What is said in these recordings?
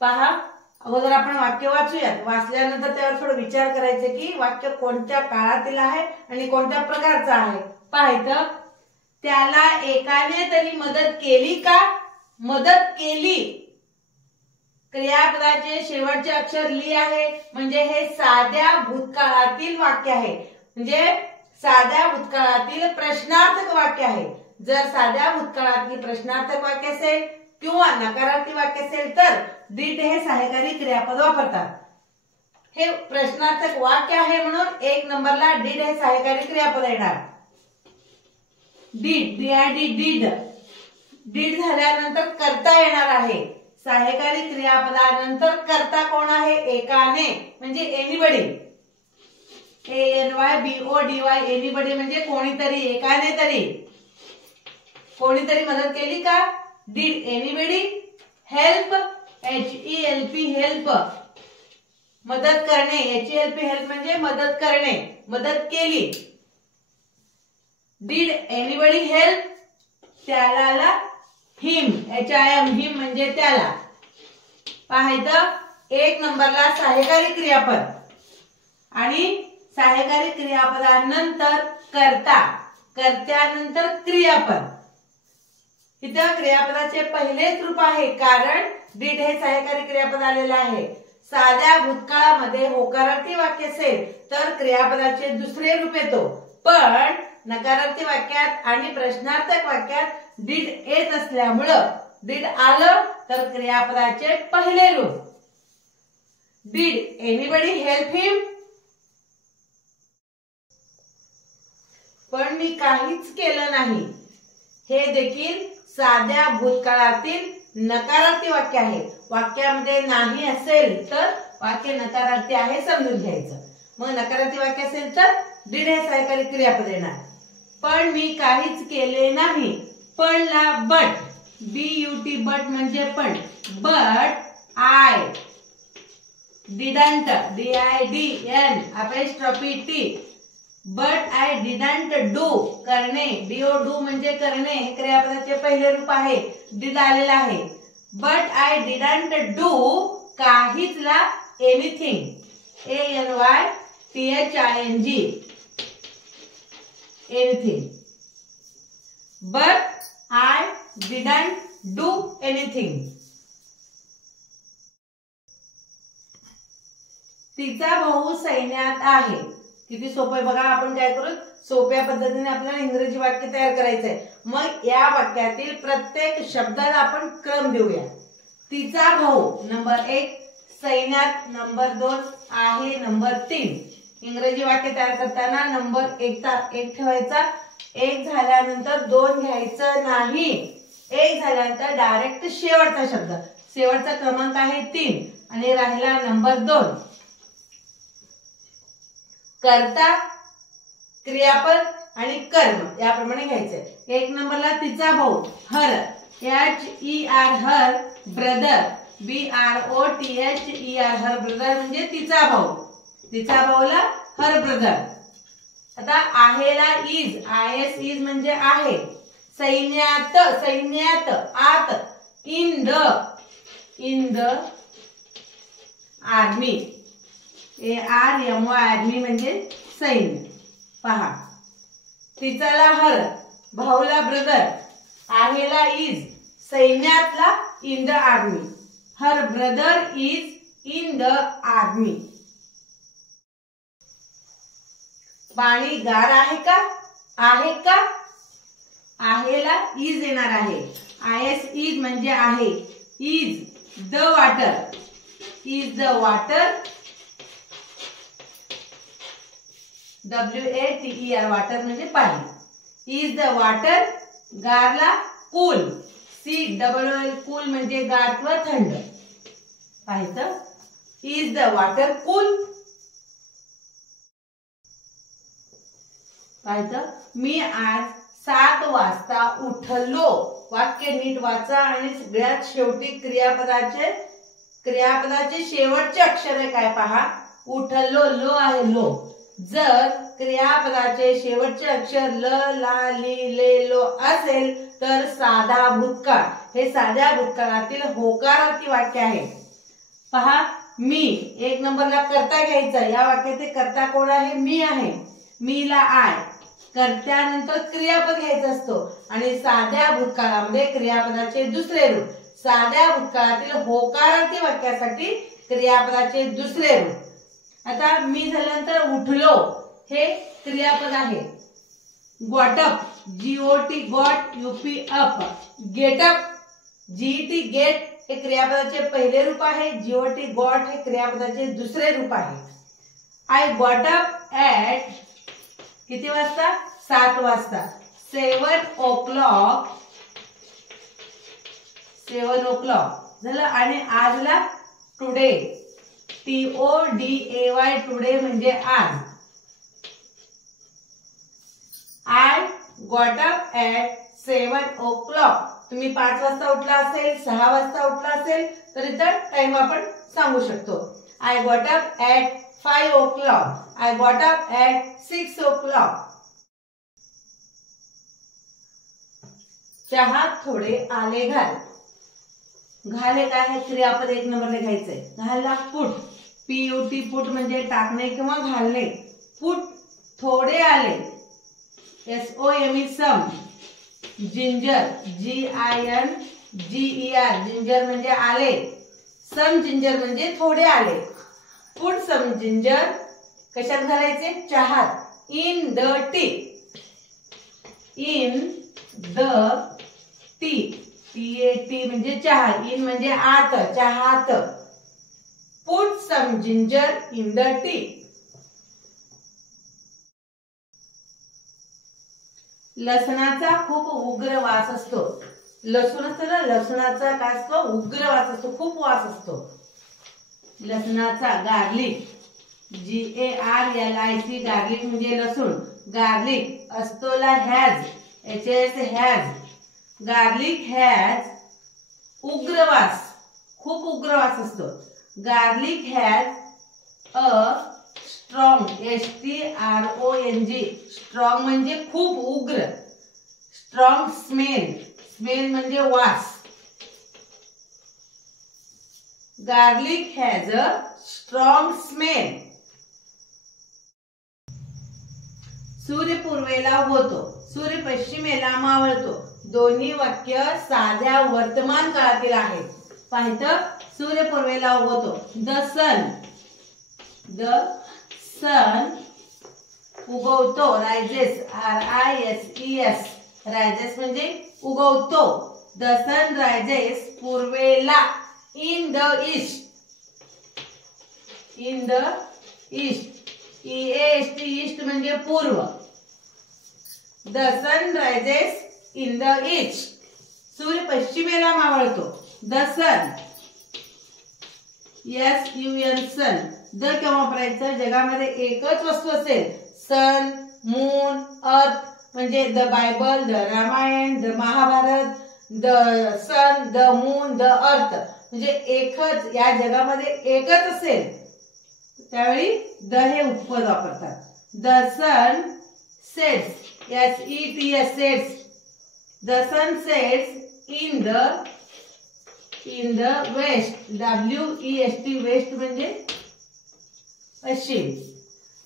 पहा, अगोदर आपण वाक्य वाचूयात. वाचल्यानंतर त्यावर थोडं विचार करायचे की वाक्य कोणत्या काळातील आहे आणि कोणत्या प्रकारचं आहे. पाहायचं, त्याला एकाने तरी मदत केली का? मदत केली. क्रियापदाचे शेवटचे अक्षर ली आहे, म्हणजे हे साध्या भूतकाळातील वाक्य आहे, म्हणजे साध्या भूतकाळातील प्रश्नार्थक वाक्य आहे. जर साध्या भूतकाळातील प्रश्नार्थक वाक्य असेल किंवा नकारार्थी वाक्य असेल तर डिड हे सहाय्यकारी क्रियापद वापरतात. हे प्रश्नार्थक वाक्य आहे म्हणून 1 नंबरला डिड हे सहाय्यकारी क्रियापद येणार. डिड, डिड डिड झाल्यानंतर करता येणार आहे. सहाय्यकारी क्रियापदानंतर कर्ता कोण आहे? एकाने, म्हणजे एनीबडी. ANYBODY एनीबडी म्हणजे कोणीतरी, एकाने तरी. कोणीतरी मदत केली का? Did anybody help? HELP help, मदत करणे. HELP हेल्प म्हणजे मदत करणे, मदत केली. Did anybody help? त्याला हिम, HIM हिम म्हणजे त्याला. पाहायचं, 1 नंबरला सहाय्यकारी क्रियापद आणि सहाय्यकारी क्रियापदानंतर कर्ता, कर्त्यानंतर क्रियापद. इथं क्रियापदाचे पहिलेच रूप आहे कारण डिड हे सहाय्यकारी क्रियापद आलेलं आहे. साध्या भूतकाळामध्ये होकारार्थी वाक्य असेल तर क्रियापदाचे दुसरे रूप येतो, पण नकारार्थी वाक्यात आणि प्रश्नार्थक वाक्यात डिड येत असल्यामुळं डिड आलं तर क्रियापदाचे पहिले रूप. डिड एनीबडी हेल्प हिम? पण मी काहीच केलं नाही. हे देखील साध्या भूतकाळातील नकारार्थी वाक्य आहे. वाक्यामध्ये नाही असेल तर वाक्य नकारार्थी आहे समजून घ्यायचं. मग नकारार्थी वाक्य असेल तर डिड हे सहाय्यकारी क्रियापद येणार. पण मी काहीच केले नाही. पण ला बट, BUT बट म्हणजे पण. But I didn't, DIDN apostrophe T, but I didn't do करणे, DO म्हणजे करणे. हे क्रियापदाचे पहिले रूप आहे, डिड आलेला आहे. बट आय डिडंट डू काहीच ला anything, ANYTHING anything. But I didn't do anything. तिचा भाऊ सैन्यात आहे. किती सोपं आहे बघा. आपण काय करू, सोप्या पद्धतीने आपल्याला इंग्रजी वाक्य तयार करायचंय. मग या वाक्यातील प्रत्येक शब्दाला आपण क्रम देऊया. तिचा भाऊ नंबर 1, सैन्यात नंबर 2, आहे नंबर 3. इंग्रजी वाक्य तयार करताना नंबर 1 ठेवायचा. 1 झाल्यानंतर 2 घ्यायचं नाही. 1 झाल्यानंतर डायरेक्ट शेवटचा शब्द. शेवटचा क्रमांक आहे 3 आणि राहिला नंबर 2. कर्ता, क्रियापद आणि कर्म याप्रमाणे घ्यायचंय. 1 नंबरला तिचा भाऊ हर, HER her brother, BROTHER her brother म्हणजे तिचा भाऊ. तिचा भाऊला हर ब्रदर. आता आहेला इज, IS इज म्हणजे आहे. सैन्यात, सैन्यात आत, in the army, ARMY army म्हणजे सैन्य. पहा, तिचाला हर, भाऊला ब्रदर, आहेला इज, सैन्यातला in the army. Her brother is in the army. पाणी गार आहे का? आहे का? आहेला इज येणार आहे. IS इज म्हणजे आहे. Is the water, is the water, WATER water म्हणजे पाणी. Is the water. गारला कूल, COOL कूल म्हणजे गार किंवा थंड. पाहायचं, इज द वॉटर कूल. पाहायचं, मी आज 7 वाजता उठलो. वाक्य नीट वाचा आणि सगळ्यात शेवटी क्रियापदाचे शेवटचे अक्षर आहे काय पहा. उठलो, लो आहे लो. जर क्रियापदाचे शेवटचे अक्षर ल, ला, ली, ले, लो असेल तर साधा भूतकाळ. हे साध्या भूतकाळातील होकारार्थी वाक्य आहे. पहा मी, एक नंबरला कर्ता घ्यायचा. या वाक्याचे कर्ता कोण आहे? मी आहे. मीला आय. कर्त्यानंतर क्रियापद घ्यायचा असतो आणि साध्या भूतकाळामध्ये क्रियापदाचे दुसरे रूप. साध्या भूतकाळातील होकारार्थी वाक्यासाठी क्रियापदाचे दुसरे रूप. आता मी झाल्यानंतर उठलो हे क्रियापद आहे. Got up, GOT got, UP up. Get up, GET get हे क्रियापदाचे पहिले रूप आहे. GOT गॉट हे क्रियापदाचे दुसरे रूप आहे. आय गॉट अप ॲट किती वाजता? 7 वाजता. 7 o'clock. 7 o'clock झालं. आणि आजला टुडे, TODAY टुडे म्हणजे आज. I got up at 7 o'clock. तुम्ही 5 वाजता उठला असेल, 6 वाजता उठला असेल तर इथं टाइम आपण सांगू शकतो. I got up at 5 o'clock. I got up at 6 o'clock. चहात थोडे आले घाल. घाल हे काय आहे? क्रियापद एक नंबरला घ्यायचंय. घालला पुट, PUT पुट म्हणजे टाकणे किंवा घालणे. पुट थोडे आले, SOME सम. जिंजर, GINGER जिंजर म्हणजे आले. सम जिंजर म्हणजे थोडे आले. पुट सम जिंजर कशात घालायचे? चहात. In the tea. In the tea, TAT म्हणजे चहा. इन म्हणजे आत, चहात. Put some ginger in the tea. लसणाचा खूप उग्र वास असतो. लसूण असतो ना, लसणाचा काय असतो? उग्र वास असतो, खूप वास असतो. लसणाचा, गार्लिक, GARLIC गार्लिक म्हणजे लसूण. गार्लिक असतोला हॅज, हॅज. गार्लिक हॅज उग्र वास, खूप उग्र वास असतो. Garlic has a strong, STRONG. Strong म्हणजे खूप उग्र. स्ट्रॉंग स्मेल, स्मेल म्हणजे वास. Garlic has a strong smell. सूर्य पूर्वेला होतो, सूर्य पश्चिमेला मावळतो. दोन्ही वाक्य साध्या वर्तमान काळातील आहेत. पाहिलं, सूर्य पूर्वेला होतो. द सन उगवतो. Rises, RISES. रायझेस म्हणजे उगवतो. द सन रायझेस पूर्वेला. In the east. In the east, EAST east म्हणजे पूर्व. The sun rises in the east. सूर्य पश्चिमेला मावळतो. The sun, SUN sun. The केव्हा वापरायचं? जगामध्ये एकच वस्तू असेल, सन, मून, अर्थ म्हणजे the Bible, the Ramayana, the Mahabharata. The sun, the moon, the earth म्हणजे एकच, या जगामध्ये एकच असेल त्यावेळी द हे उपपद वापरतात. The sun sets, SETS sets. The sun sets in the west, WEST west म्हणजे पश्चिम.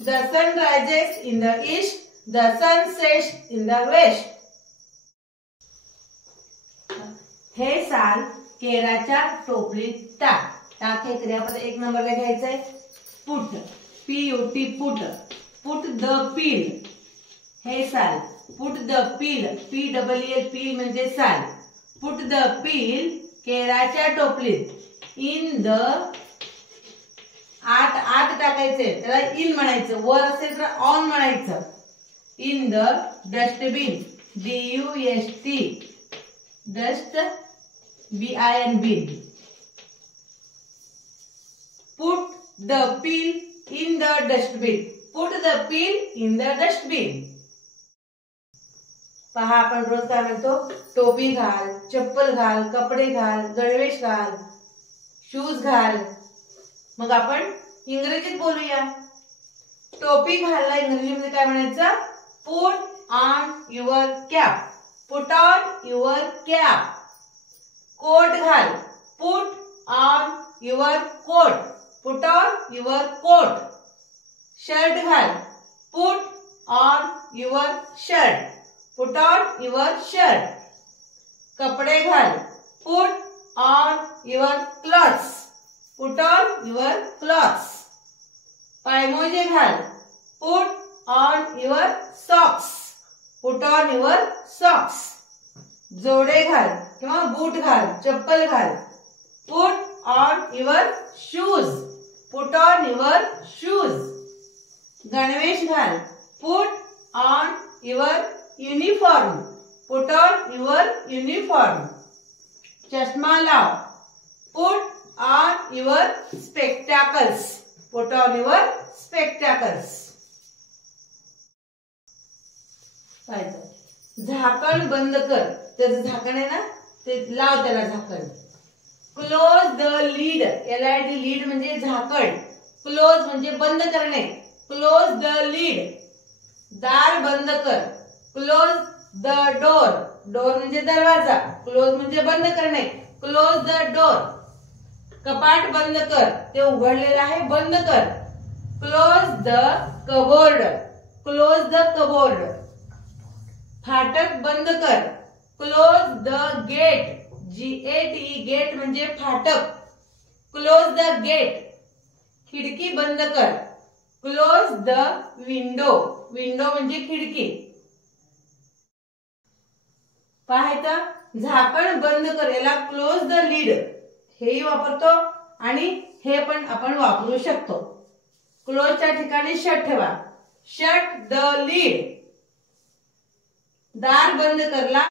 The sun rises in the east. The sun sets in the west. हे साल केराच्या टोपलीत टाक. टाक हे क्रियापद एक नंबरला घ्यायचंय. Put, PUT put. Put the peel, हे साल. Put the peel, PEEL peel म्हणजे साल. पुट द पील केराच्या टोपलीत. इन द, आत टाकायचे त्याला इन म्हणायचं. वर असेल तर ऑन म्हणायचं. In the dustbin, DUST dust, BIN bin. Put the peel in the dustbin. Put the peel in the dustbin. पहा आपण रोज काय म्हणतो? टोपी घाल, चप्पल घाल, कपडे घाल, गणवेश घाल, शूज घाल. मग आपण इंग्रजीत बोलूया. टोपी घालला इंग्रजीमध्ये काय म्हणायचं? Put on your cap. Put on your cap. Coat घाल, put on your coat, put on your coat. Shirt घाल, put on your shirt, put on your shirt. कपडे घाल, put on your clothes, put on your clothes. पायमोजे घाल, put on your socks, put on your socks. जोडे घाल किंवा boot घाल, चप्पल घाल, put on your shoes, put on your shoes. गणवेश घाल, put on your uniform, put on your uniform. चष्मा लाव, put on your spectacles, put on your spectacles. झाकण बंद कर, त्याचं झाकण आहे ना ते लाव, त्याला झाकण. Close the lead, LID lead म्हणजे झाकण, क्लोज म्हणजे बंद करणे. क्लोज द लीड, दार बंद कर. क्लोज द डोर, डोर म्हणजे दरवाजा, क्लोज म्हणजे बंद करणे. Close the door. कपाट बंद कर, ते उघडलेलं आहे, बंद कर. Close the cupboard, close the cupboard. फाटक बंद कर, close the gate, GATE gate म्हणजे फाटक, क्लोज द गेट. खिडकी बंद कर, क्लोज द विंडो, विंडो म्हणजे खिडकी. पाहायचं, झाकण बंद कर, याला क्लोज द लीड हेही वापरतो आणि हे पण आपण वापरू शकतो. क्लोजच्या ठिकाणी शट ठेवा, शट द लीड. दार बंद करला